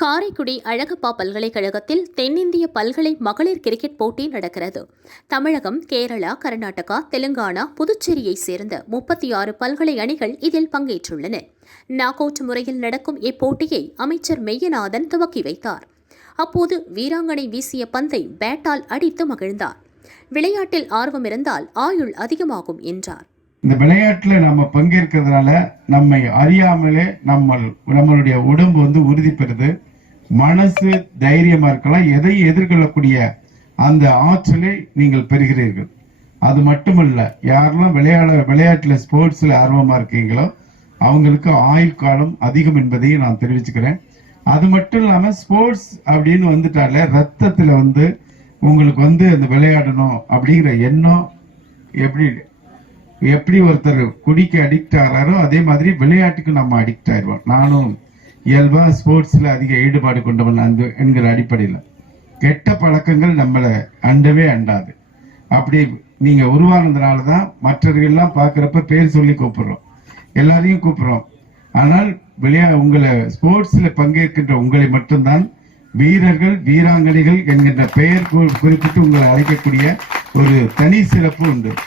காரைக்குடி அழகப்பா பல்கலைக்கழகத்தில் தென்னிந்திய பல்கலை மகளிர் கிரிக்கெட் போட்டி நடக்கிறது. தமிழகம், கேரளா, கர்நாடகா, தெலுங்கானா, புதுச்சேரியை சேர்ந்த 36 பல்கலை அணிகள் இதில் பங்கேற்றுள்ளன. நாக் அவுட் முறையில் நடக்கும் இப்போட்டியை அமைச்சர் மெய்யநாதன் துவக்கி வைத்தார். அப்போது வீராங்கனை வீசிய பந்தை பேட்டால் அடித்து மகிழ்ந்தார். விளையாட்டில் ஆர்வம் இருந்தால் ஆயுள் அதிகமாகும் என்றார். இந்த விளையாட்டுல நம்ம பங்கேற்கிறதுனால நம்மை அறியாமலே நம்மளுடைய உடம்பு உறுதி பெறுது, மனசு தைரியமா இருக்கலாம், எதை எதிர்கொள்ளக்கூடிய அந்த ஆற்றலை நீங்கள் பெறுகிறீர்கள். அது மட்டுமல்ல, யாரெல்லாம் விளையாட்டுல ஸ்போர்ட்ஸ்ல ஆர்வமா இருக்கீங்களோ அவங்களுக்கு ஆயுள் காலம் அதிகம் என்பதையும் நான் தெரிவிச்சுக்கிறேன். அது மட்டும் இல்லாம ஸ்போர்ட்ஸ் அப்படின்னு வந்துட்டாலே ரத்தத்துல உங்களுக்கு அந்த விளையாடணும் அப்படிங்கிற எண்ணம் எப்படி ஒருத்தர் குடிக்கு அடிக்ட் ஆகிறாரோ அதே மாதிரி விளையாட்டுக்கு நம்ம அடிக்ட் ஆயிடுவோம். நானும் இயல்பா ஸ்போர்ட்ஸ்ல அதிக ஈடுபாடு கொண்டவன் என்கிற அடிப்படையில் கெட்ட பழக்கங்கள் நம்மளை அண்டவே அண்டாது. அப்படி நீங்க உருவானதுனாலதான் மற்றவர்கள்லாம் பார்க்கறப்ப பேர் சொல்லி கூப்பிடுறோம், எல்லாரையும் கூப்பிடுறோம். ஆனால் உங்களை ஸ்போர்ட்ஸ்ல பங்கேற்கின்ற உங்களை மட்டும்தான் வீரர்கள் வீராங்கனைகள் என்கின்ற பெயர் குறிப்பிட்டு உங்களை அழைக்கக்கூடிய ஒரு தனி சிறப்பு உண்டு.